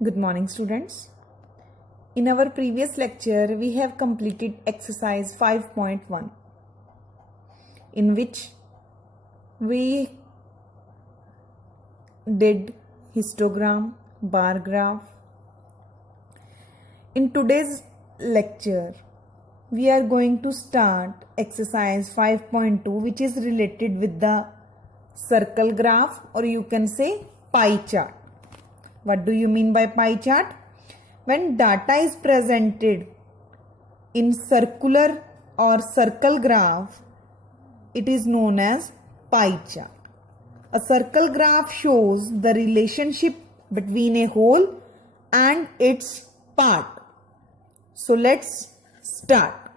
Good morning, students. In our previous lecture, we have completed exercise 5.1, in which we did histogram, bar graph. In today's lecture, we are going to start exercise 5.2, which is related with the circle graph, or you can say pie chart. What do you mean by pie chart? When data is presented in circular or circle graph, it is known as pie chart. A circle graph shows the relationship between a whole and its part. So let's start.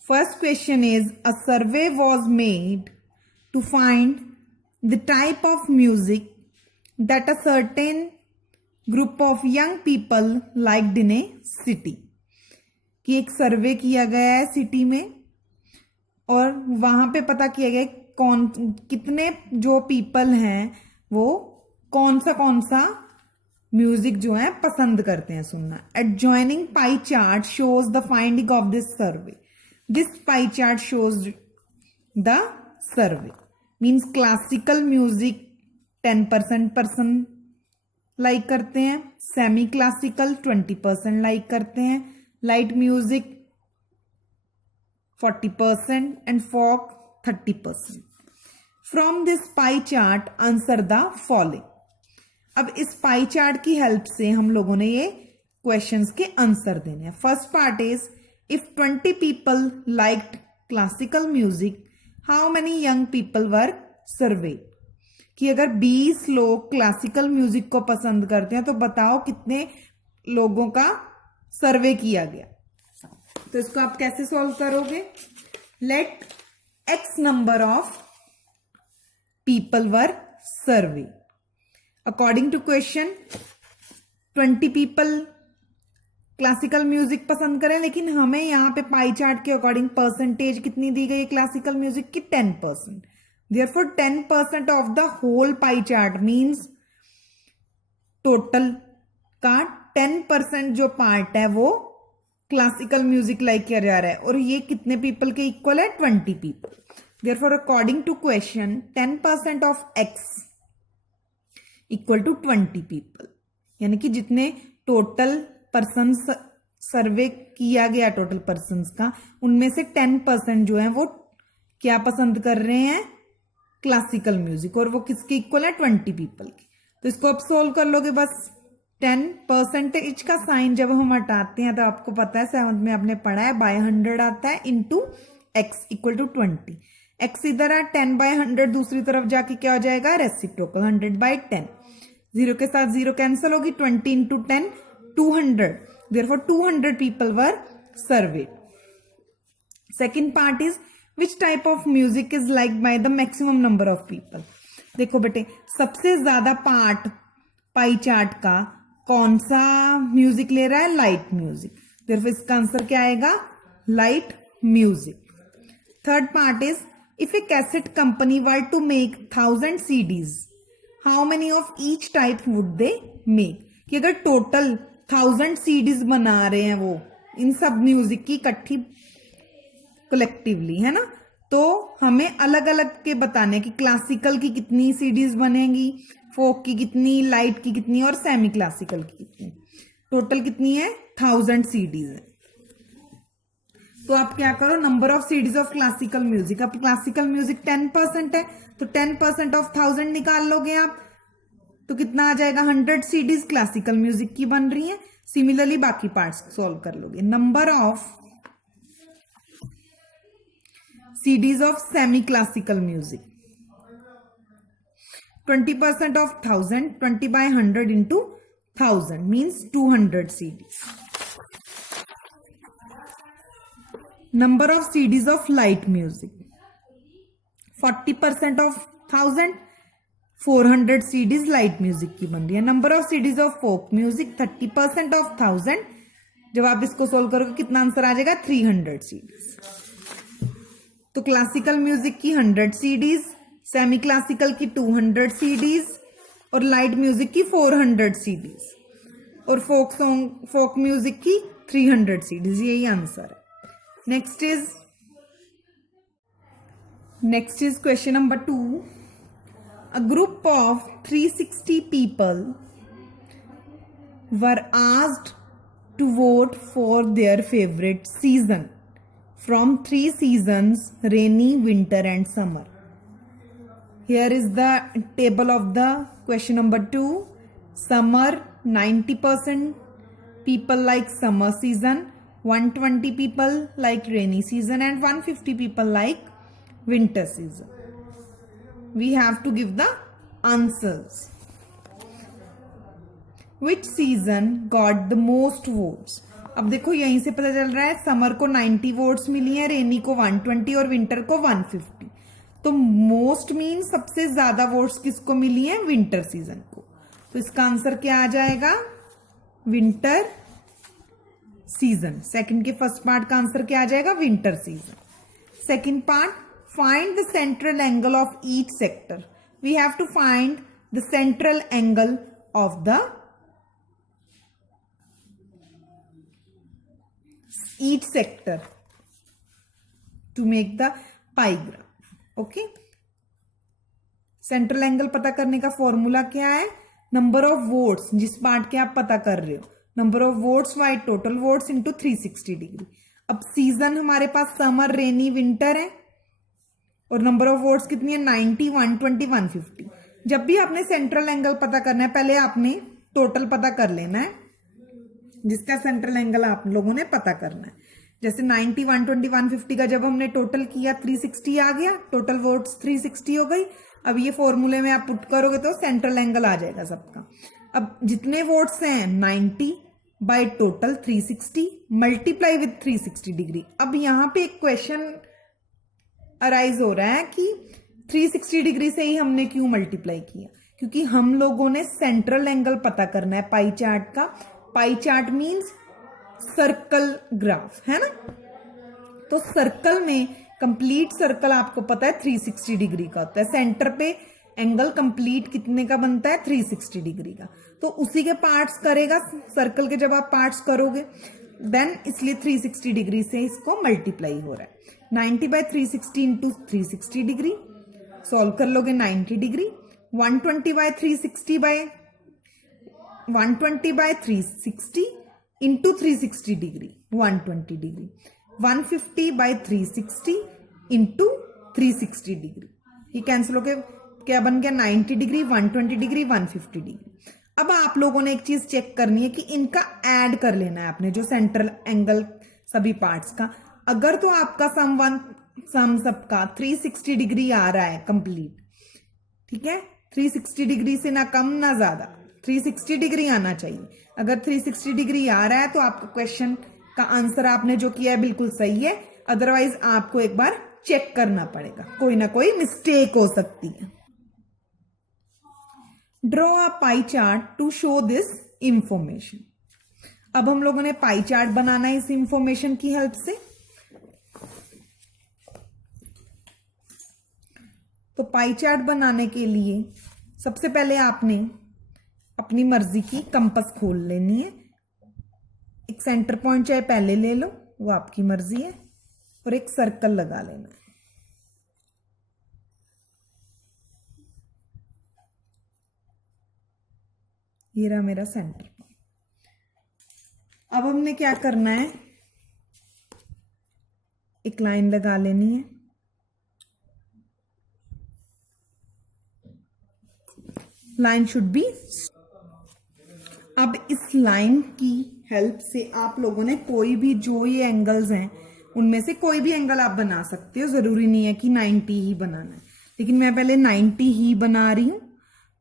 First question is, a survey was made to find the type of music that a certain group of young people liked in a city. कि एक सर्वे किया गया है city में और वहां पे पता किया गया कौन कितने जो पीपल हैं वो कौन सा म्यूजिक जो है पसंद करते हैं सुनना. Adjoining pie chart shows the finding of this survey. This pie chart shows the survey means classical music 10% person like करते हैं, सेमी क्लासिकल 20% लाइक करते हैं, light music 40% and folk 30%. From this pie chart answer the following. अब इस pie chart की help से हम लोगों ने ये क्वेश्चंस के आंसर देने हैं. First part is, if 20 people liked classical music, how many young people were survey. कि अगर 20 लोग क्लासिकल म्यूजिक को पसंद करते हैं तो बताओ कितने लोगों का सर्वे किया गया. तो इसको आप कैसे सॉल्व करोगे? Let X number of people were survey. According to question 20 people classical music पसंद करें, लेकिन हमें यहां पे पाई चार्ट के अकॉर्डिंग परसेंटेज कितनी दी गई है क्लासिकल म्यूजिक की? 10%. Therefore 10% of the whole pie chart means total का 10% जो पार्ट है वो क्लासिकल म्यूजिक लाइक किया जा रहा है और ये कितने पीपल के इक्वल है? 20 people. Therefore according to question 10% of x equal to 20 people. यानी कि जितने टोटल पर्सन सर्वे किया गया टोटल पर्सन का, उनमें से 10% जो है वो क्या पसंद कर रहे हैं? Classical music. और वो किसके इक्वल है? 20 पीपल की. तो इसको आप सोल्व कर लोगे. बस 10% का साइन जब हम हटाते हैं तो आपको पता है 7th में आपने पढ़ा है बाय 100 आता है into X equal to 20. X इधर है, 10 बाय 100 दूसरी तरफ जाके क्या हो जाएगा? Reciprocal 100 bye 10. 0 के साथ 0 कैंसिल होगी. 20 into 10 200. Therefore 200 people were served. Second part is, Which type of music is liked by the maximum number of people? देखो बेटे, सबसे ज्यादा पार्ट पाई चार्ट का कौन सा म्यूजिक ले रहा है? Light music. देखो इसका आंसर क्या आएगा? Light music. Third part is, if a cassette company were to make 1000 CDs, how many of each type would they make. कि अगर टोटल 1000 CDs बना रहे हैं वो इन सब म्यूजिक की इकट्ठी कलेक्टिवली, है ना, तो हमें अलग अलग के बताने कि क्लासिकल की कितनी सीडीज बनेगी, फोक की कितनी, लाइट की कितनी और सेमी क्लासिकल की कितनी. टोटल कितनी है? 1000 सीडीज है. तो आप क्या करो, number of CDs of classical music. अब क्लासिकल म्यूजिक 10% है तो 10% ऑफ 1000 निकाल लोगे आप तो कितना आ जाएगा? 100 सीडीज क्लासिकल म्यूजिक की बन रही है. सिमिलरली बाकी पार्ट्स सॉल्व कर लोगे. Number of CDs of semi-classical music. 20% of 1000, 20 by 100 into 1000 means 200 CDs. Number of CDs of light music. 40% of 1000, 400 CDs light music की बन रही है. Number of CDs of folk music 30% of 1000. जब आप इसको सोल्व करोगे कितना आंसर आ जाएगा? 300 CDs. तो क्लासिकल म्यूजिक की 100 CDs, सेमी क्लासिकल की 200 CDs, और लाइट म्यूजिक की 400 सीडीज और फोक म्यूजिक की 300 सीडीज। यही आंसर है। Next is question number 2। A group of 360 people were asked to vote for their favorite season from 3 seasons: rainy, winter and summer. Here is the table of the question number 2. Summer, 90% people like summer season, 120 people like rainy season and 150 people like winter season. We have to give the answers. Which season got the most votes? अब देखो यहीं से पता चल रहा है summer को 90 votes मिली है, रेनी को 120 और विंटर को 150। तो मोस्ट मीन सबसे ज्यादा वोट्स किसको मिली है? विंटर सीजन को। तो इसका आंसर क्या आ जाएगा? Winter season. सेकंड के फर्स्ट पार्ट का आंसर क्या आ जाएगा? Winter season. Second part, find the central angle of each sector. We have to find the central angle of the each sector to make the pie graph. Okay, central angle पता करने का formula क्या है? Number of votes, जिस part के आप पता कर रहे हो, number of votes by total votes into 360 degree. अब सीजन हमारे पास समर, रेनी, विंटर है और नंबर ऑफ वोट्स कितनी है? 90, 120, 150। जब भी आपने सेंट्रल एंगल पता करना है पहले आपने टोटल पता कर लेना है, जिसका सेंट्रल एंगल आप लोगों ने पता करना है। जैसे 90, 120, 150 का जब हमने टोटल किया 360 आ गया, टोटल वोट्स 360 हो गई। अब ये फॉर्मूले में आप पुट करोगे तो सेंट्रल एंगल आ जाएगा सबका। अब जितने वोट्स हैं 90 by total 360 multiply with 360 degree. अब यहां पे एक क्वेश्चन अराइज हो रहा है कि 360 डिग्री से ही हमने क्यों मल्टीप्लाई किया? क्योंकि हम लोगों ने सेंट्रल एंगल पता करना है पाई चार्ट का। Pie chart means circle graph, है ना? तो सर्कल में कंप्लीट सर्कल आपको पता है 360 डिग्री का होता है। सेंटर पे एंगल कंप्लीट कितने का बनता है? 360 डिग्री का। तो उसी के पार्ट्स करेगा सर्कल के। जब आप पार्ट्स करोगे देन इसलिए 360 डिग्री से इसको मल्टीप्लाई हो रहा है। 90 बाय 360 इंटू 360 डिग्री, सॉल्व कर लोगे 90 degree. 120 by 360 by 120 by 360 into 360 degree 120 degree. 150 by 360 into 360 degree. ये कैंसिल होके क्या बन गया? 90 डिग्री, 120 डिग्री, 150 डिग्री। अब आप लोगों ने एक चीज चेक करनी है कि इनका ऐड कर लेना है आपने, जो सेंट्रल एंगल सभी पार्ट्स का। अगर तो आपका सम सबका 360 डिग्री आ रहा है कंप्लीट, ठीक है? 360 डिग्री से ना कम ना ज्यादा, 360 डिग्री आना चाहिए। अगर 360 डिग्री आ रहा है तो आपका क्वेश्चन का आंसर आपने जो किया है बिल्कुल सही है। अदरवाइज आपको एक बार चेक करना पड़ेगा, कोई ना कोई मिस्टेक हो सकती है। Draw a pie chart to show this information. अब हम लोगों ने पाई चार्ट बनाना है इस इंफॉर्मेशन की हेल्प से। तो पाई चार्ट बनाने के लिए सबसे पहले आपने अपनी मर्जी की कंपास खोल लेनी है। एक सेंटर पॉइंट चाहे पहले ले लो, वो आपकी मर्जी है, और एक सर्कल लगा लेना है। ये रहा मेरा सेंटर पॉइंट। अब हमने क्या करना है? एक लाइन लगा लेनी है। Line should be. अब इस लाइन की हेल्प से आप लोगों ने कोई भी, जो ये एंगल्स हैं उनमें से कोई भी एंगल आप बना सकते हो। जरूरी नहीं है कि 90 ही बनाना है, लेकिन मैं पहले 90 ही बना रही हूं।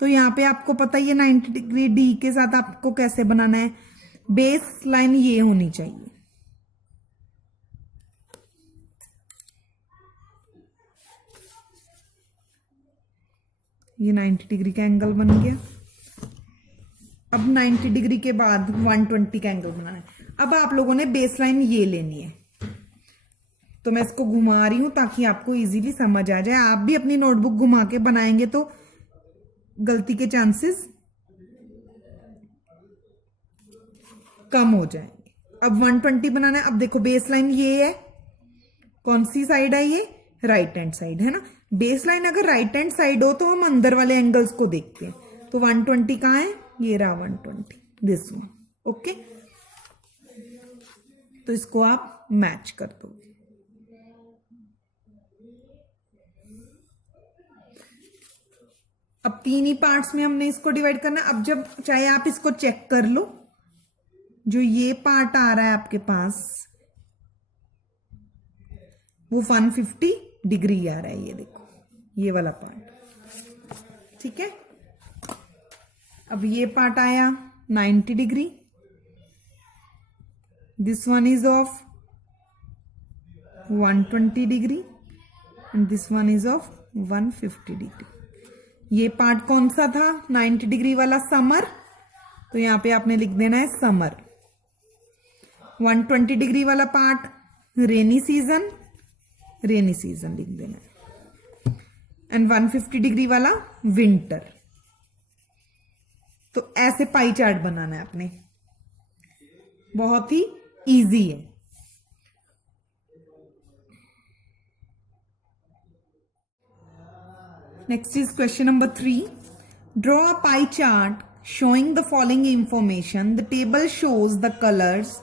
तो यहाँ पे आपको पता ही है 90 डिग्री डी के साथ आपको कैसे बनाना है। बेस लाइन ये होनी चाहिए। ये 90 डिग्री का एंगल बन गया। अब 90 डिग्री के बाद 120 का एंगल बनाना है। अब आप लोगों ने बेस लाइन ये लेनी है। तो मैं इसको घुमा रही हूं ताकि आपको इजीली समझ आ जाए। आप भी अपनी नोटबुक घुमा के बनाएंगे तो गलती के चांसेस कम हो जाएंगे। अब 120 बनाना है। अब देखो बेस लाइन ये है, कौन सी साइड है ये, राइट हैंड साइड है ना। बेस लाइन अगर राइट हैंड साइड हो तो हम अंदर वाले एंगल्स को देखते हैं। तो 120 कहाँ है, ये रहा 120, दिस वन। ओके, तो इसको आप मैच कर दोगे। अब 3 ही पार्ट्स में हमने इसको डिवाइड करना है। अब जब चाहे आप इसको चेक कर लो, जो ये पार्ट आ रहा है आपके पास वो 150 डिग्री आ रहा है, ये देखो ये वाला पार्ट, ठीक है। अब ये पार्ट आया 90 degree, this one is of 120 degree and this one is of 150 degree. ये पार्ट कौन सा था, 90 डिग्री वाला समर, तो यहां पे आपने लिख देना है समर। 120 डिग्री वाला part rainy season, rainy season लिख देना है। एंड 150 डिग्री वाला विंटर। तो ऐसे पाई चार्ट बनाना है आपने, बहुत ही इजी है। Next is question number 3। Draw a pie chart showing the following information. The table shows the colors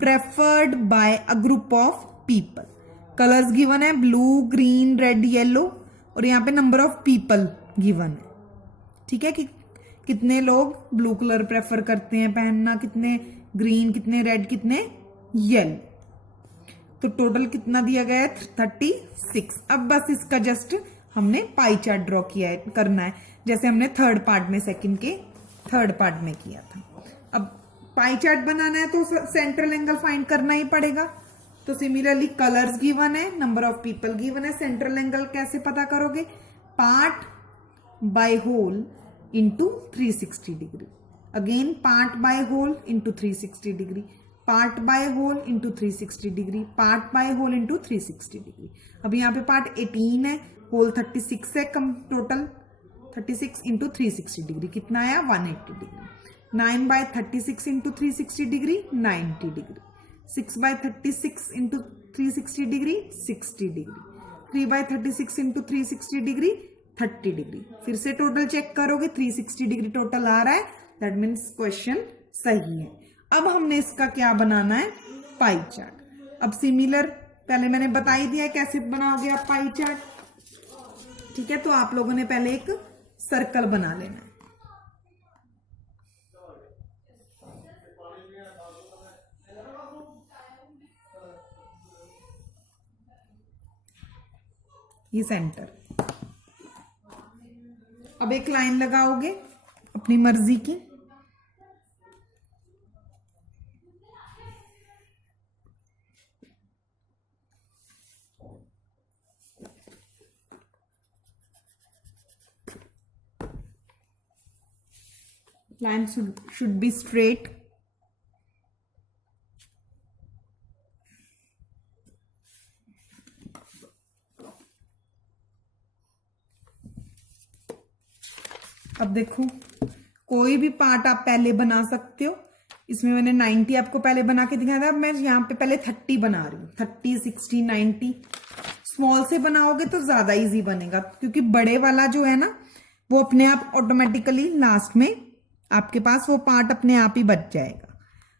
preferred by a group of people. Colors given है blue, green, red, yellow, और यहाँ पे number of people given है, ठीक है, कि कितने लोग ब्लू कलर प्रेफर करते हैं पहनना, कितने ग्रीन, कितने रेड, कितने येलो। तो टोटल कितना दिया गया है, 36। अब बस इसका जस्ट हमने पाई चार्ट ड्रॉ किया है, करना है जैसे हमने थर्ड पार्ट में, सेकंड के थर्ड पार्ट में किया था। अब पाई चार्ट बनाना है तो सेंट्रल एंगल फाइंड करना ही पड़ेगा। तो सिमिलरली कलर्स गिवन है, नंबर ऑफ पीपल गिवन है, सेंट्रल एंगल कैसे पता करोगे, part by whole into 360 degree. Again part by whole into 360 degree, part by whole into 360 degree, part by whole into 360 degree. अब यहाँ पे पार्ट 18 है, whole 36 है, कम टोटल 36 इंटू 360 डिग्री कितना आया, 180 degree. 9 by 36 into 360 degree 90 degree. 6 by 36 into 360 degree 60 degree. 3 by 36 into 360 degree 30 degree. फिर से total check करोगे, 360 डिग्री टोटल आ रहा है, दैट मीन्स क्वेश्चन सही है। अब हमने इसका क्या बनाना है, पाई चार्ट। अब सिमिलर पहले मैंने बता ही दिया है कैसे बनाओगे आप पाई चार्ट, ठीक है। तो आप लोगों ने पहले एक सर्कल बना लेना है, ये सेंटर। अब एक लाइन लगाओगे अपनी मर्जी की, line should be straight. अब देखो कोई भी पार्ट आप पहले बना सकते हो। इसमें मैंने 90 आपको पहले बना के दिखाया था, अब मैं यहाँ पे पहले 30 बना रही हूँ। 30, 60, 90 स्मॉल से बनाओगे तो ज्यादा इजी बनेगा, क्योंकि बड़े वाला जो है ना वो अपने आप ऑटोमेटिकली लास्ट में आपके पास वो पार्ट अपने आप ही बच जाएगा।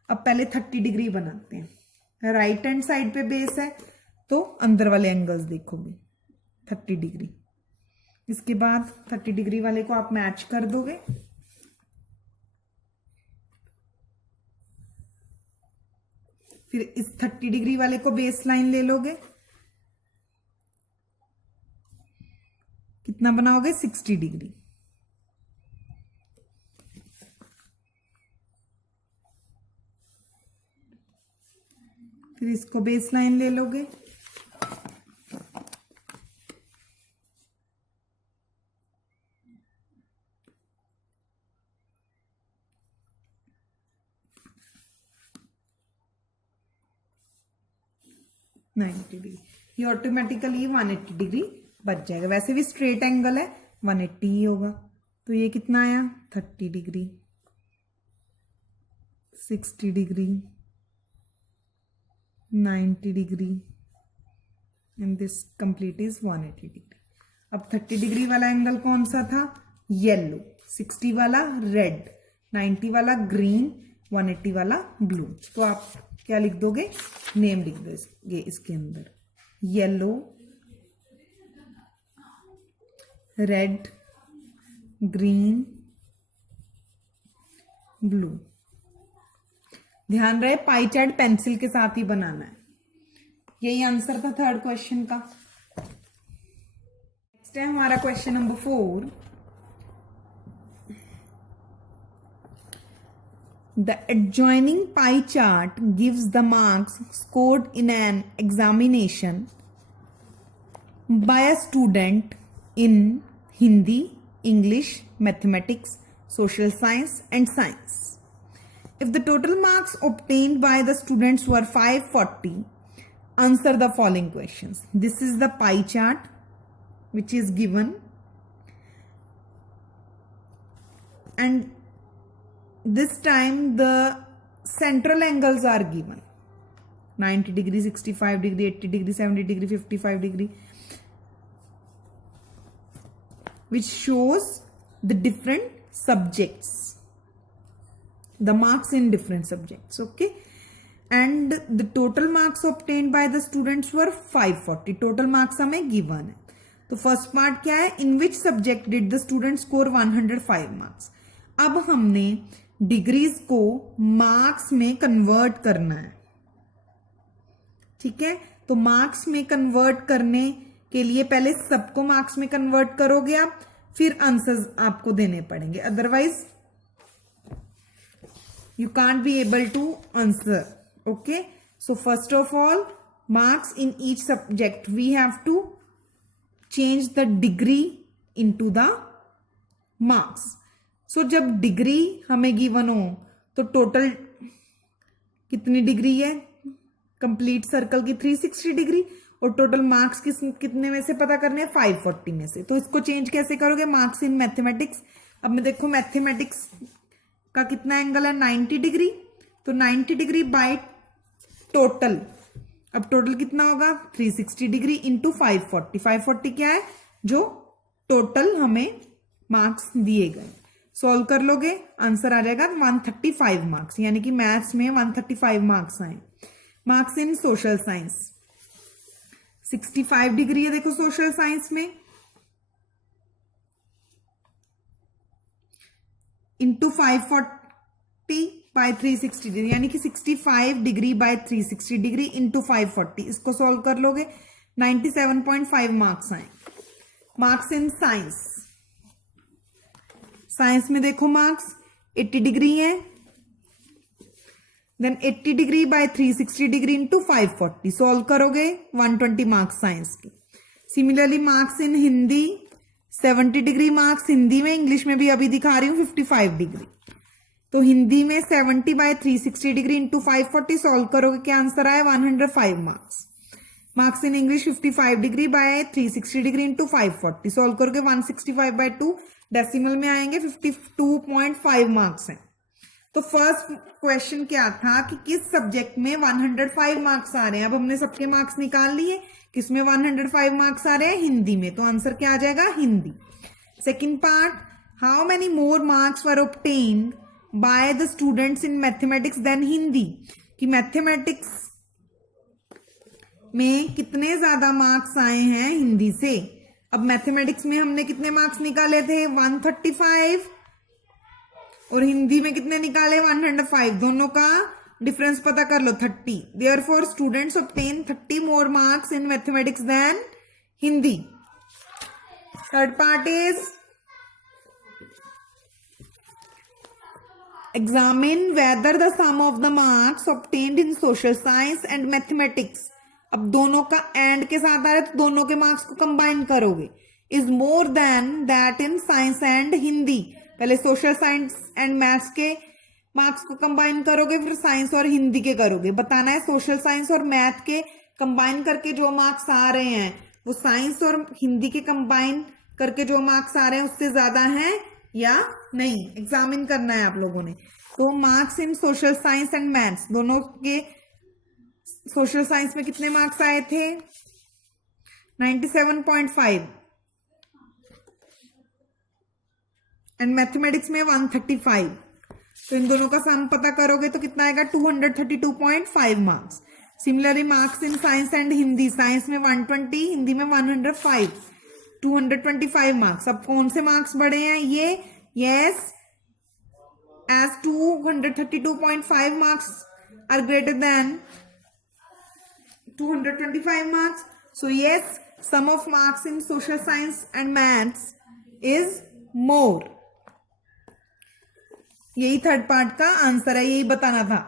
अब पहले 30 डिग्री बनाते हैं। राइट हैंड साइड पे बेस है तो अंदर वाले एंगल्स देखोगे 30 डिग्री। इसके बाद 30 डिग्री वाले को आप मैच कर दोगे। फिर इस 30 डिग्री वाले को बेस लाइन ले लोगे, कितना बनाओगे, 60 डिग्री। फिर इसको बेस लाइन ले लोगे, डिग्री। ये ऑटोमेटिकली 180 डिग्री बच जाएगा। वैसे भी स्ट्रेट एंगल है 180 ही होगा, तो ये कितना आया 30 degree, 60 degree, 90 degree and this complete is 180 degree. अब 30 डिग्री वाला एंगल कौन सा था, येलो, 60 वाला रेड, 90 वाला ग्रीन, 180 वाला ब्लू। तो आप क्या लिख दोगे, नेम लिख दोगे इसके अंदर, येलो, रेड, ग्रीन, ब्लू। ध्यान रहे पाई चार्ट पेंसिल के साथ ही बनाना है। यही आंसर था थर्ड क्वेश्चन का। नेक्स्ट है हमारा question number 4। The adjoining pie chart gives the marks scored in an examination by a student in Hindi, English, Mathematics, Social Science and Science. If the total marks obtained by the students were 540, answer the following questions. This is the pie chart which is given, and this time the central angles are given, 90 degree, 65 degree, 80 degree, 70 degree, 55 degree, which shows the different subjects, the marks in different subjects. Okay, and the total marks obtained by the students were 540. total marks हमें given है। तो first part क्या है, in which subject did the student score 105 marks. अब हमने degrees को marks में convert करना है, ठीक है। तो मार्क्स में कन्वर्ट करने के लिए पहले सबको मार्क्स में कन्वर्ट करोगे आप, फिर आंसर्स आपको देने पड़ेंगे, otherwise you can't be able to answer. Okay, so first of all, marks in each subject we have to change the degree into the marks. So जब डिग्री हमें गिवन हो तो टोटल कितनी डिग्री है, complete circle की 360 degree, और total marks कितने में से पता करने हैं, 540 में से। तो इसको चेंज कैसे करोगे, मार्क्स इन मैथमेटिक्स। अब मैं देखो मैथमेटिक्स का कितना एंगल है, 90 डिग्री, तो 90 डिग्री बाय टोटल, अब टोटल कितना होगा 360 डिग्री इंटू 540। 540 क्या है, जो टोटल हमें मार्क्स दिए गए। सॉल्व कर लोगे, आंसर आ जाएगा 135 मार्क्स, यानी कि मैथ्स में 135 मार्क्स आए। Marks in social science 65 degree है, देखो सोशल साइंस में, इंटू 540 बाय 360 डिग्री, यानी कि 65 डिग्री बाय 360 डिग्री इंटू 540। इसको सॉल्व कर लोगे 97.5 मार्क्स आए। मार्क्स इन साइंस, साइंस में देखो मार्क्स 80 डिग्री है, then 80 degree by 360 degree into 540, solve करोगे 120 मार्क्स साइंस की। Similarly marks in Hindi 70 degree marks Hindi में, इंग्लिश में भी अभी दिखा रही हूं 55 डिग्री। तो हिंदी में 70 बाय 360 डिग्री इंटू 540, सॉल्व करोगे क्या आंसर आया 105 marks. Marks in English 55 degree by 360 degree into 540, solve करोगे 165 बाय 2, डेसिमल में आएंगे 52.5 मार्क्स हैं। तो फर्स्ट क्वेश्चन क्या था कि किस सब्जेक्ट में 105 मार्क्स आ रहे हैं। अब हमने सबके मार्क्स निकाल लिए, किसमें 105 मार्क्स आ रहे हैं, हिंदी में, तो आंसर क्या आ जाएगा Hindi. Second part, how many more marks were obtained by the students in mathematics then Hindi, कि मैथमेटिक्स में कितने ज्यादा मार्क्स आए हैं हिंदी से। अब मैथमेटिक्स में हमने कितने मार्क्स निकाले थे 135, और हिंदी में कितने निकाले 105, दोनों का डिफरेंस पता कर लो 30। Therefore students obtain 30 more marks in mathematics then Hindi. Third part is examine whether the sum of the marks obtained in social science and mathematics. अब दोनों का एंड के साथ आ रहा है तो दोनों के मार्क्स को कंबाइन करोगे, is more than that in science and Hindi. पहले सोशल साइंस एंड मैथ्स के मार्क्स को कंबाइन करोगे, फिर साइंस और हिंदी के करोगे। बताना है सोशल साइंस और मैथ के कंबाइन करके जो मार्क्स आ रहे हैं वो साइंस और हिंदी के कंबाइन करके जो मार्क्स आ रहे हैं उससे ज्यादा हैं या नहीं, एग्जामिन करना है आप लोगों ने। तो marks in social science and maths, दोनों के सोशल साइंस में कितने मार्क्स आए थे? 97.5 एंड मैथमेटिक्स में 135। तो इन दोनों का सम पता करोगे तो कितना आएगा? 232.5 marks. Similarly marks in science and Hindi, science में 120, हिंदी में 105, 225 मार्क्स। अब कौन से मार्क्स बढ़े हैं ये? Yes, as 232.5 marks are greater than 225 marks. So yes, sum of marks in social science and maths is more. यही थर्ड पार्ट का आंसर है, यही बताना था।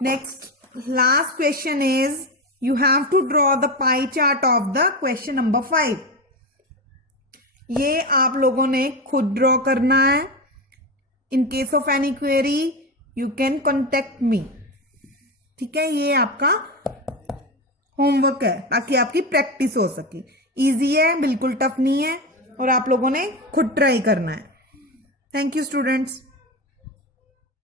Next last question is you have to draw the pie chart of the question number 5। ये आप लोगों ने खुद ड्रॉ करना है। In case of any query you can contact me, ठीक है? ये आपका होमवर्क है ताकि आपकी प्रैक्टिस हो सके। इजी है, बिल्कुल टफ नहीं है, और आप लोगों ने खुद ट्राई करना है। Thank you students.